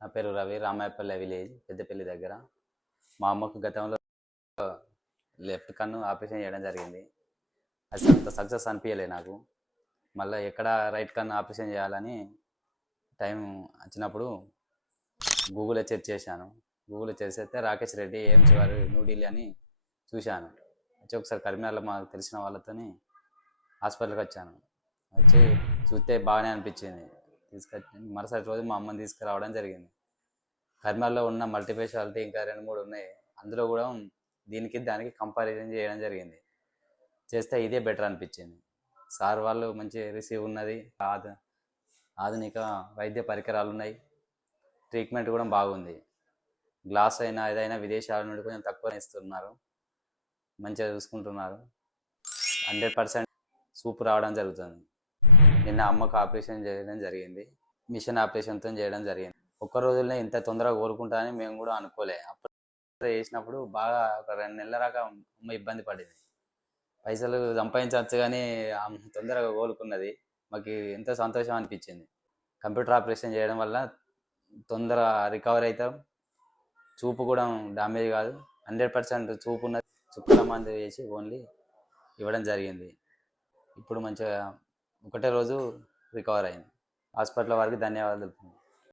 నా పేరు రవి, రామాయపల్లె విలేజ్, పెద్దపల్లి దగ్గర. మా అమ్మకు గతంలో లెఫ్ట్ కన్ను ఆపరేషన్ చేయడం జరిగింది. అది అంత సక్సెస్ అనిపించలే నాకు. మళ్ళీ ఎక్కడ రైట్ కన్ను ఆపరేషన్ చేయాలని టైం వచ్చినప్పుడు గూగుల్లో సెర్చ్ చేశాను. గూగుల్లో చేస్తే రాకేష్ రెడ్డి ఏఎంసీ వారు న్యూఢిల్లీ అని చూశాను. వచ్చి ఒకసారి కరీంనగర్లో మాకు తెలిసిన వాళ్ళతోని హాస్పిటల్కి వచ్చాను. వచ్చి చూస్తే బాగానే అనిపించింది. తీసుకొచ్చి మరుసటి రోజు మా అమ్మని తీసుకురావడం జరిగింది. కరీంనగర్లో ఉన్న మల్టీ స్పెషాలిటీ ఇంకా 2-3 ఉన్నాయి. అందులో కూడా దీనికి దానికి కంపారిజన్ చేయడం జరిగింది. చేస్తే ఇదే బెటర్ అనిపించింది. సార్ వాళ్ళు మంచి రిసీవ్ ఉన్నది, ఆధునిక వైద్య పరికరాలు ఉన్నాయి, ట్రీట్మెంట్ కూడా బాగుంది. గ్లాస్ అయినా ఏదైనా విదేశాల నుండి కొంచెం తక్కువ ఇస్తున్నారు, మంచిగా చూసుకుంటున్నారు. 100% సూప్ రావడం జరుగుతుంది. నిన్న అమ్మకు ఆపరేషన్ చేయడం జరిగింది. మిషన్ ఆపరేషన్తో చేయడం జరిగింది. ఒక్క రోజుల్లో ఇంత తొందరగా కోలుకుంటానని మేము కూడా అనుకోలే. అప్పుడు చేసినప్పుడు బాగా ఒక 2 నెలల దాకా అమ్మ ఇబ్బంది పడింది. పైసలు సంపాదించవచ్చు కానీ తొందరగా కోలుకున్నది. మాకు ఎంతో సంతోషం అనిపించింది. కంప్యూటర్ ఆపరేషన్ చేయడం వల్ల తొందర రికవర్ అవుతాం. చూపు కూడా డ్యామేజ్ కాదు. 100% చూపు ఉన్నది. చుక్కల మందు వేసి ఓన్లీ ఇవ్వడం జరిగింది. ఇప్పుడు మంచిగా ఒకటే రోజు రికవర్ అయింది. హాస్పిటల్ వారికి ధన్యవాదాలు.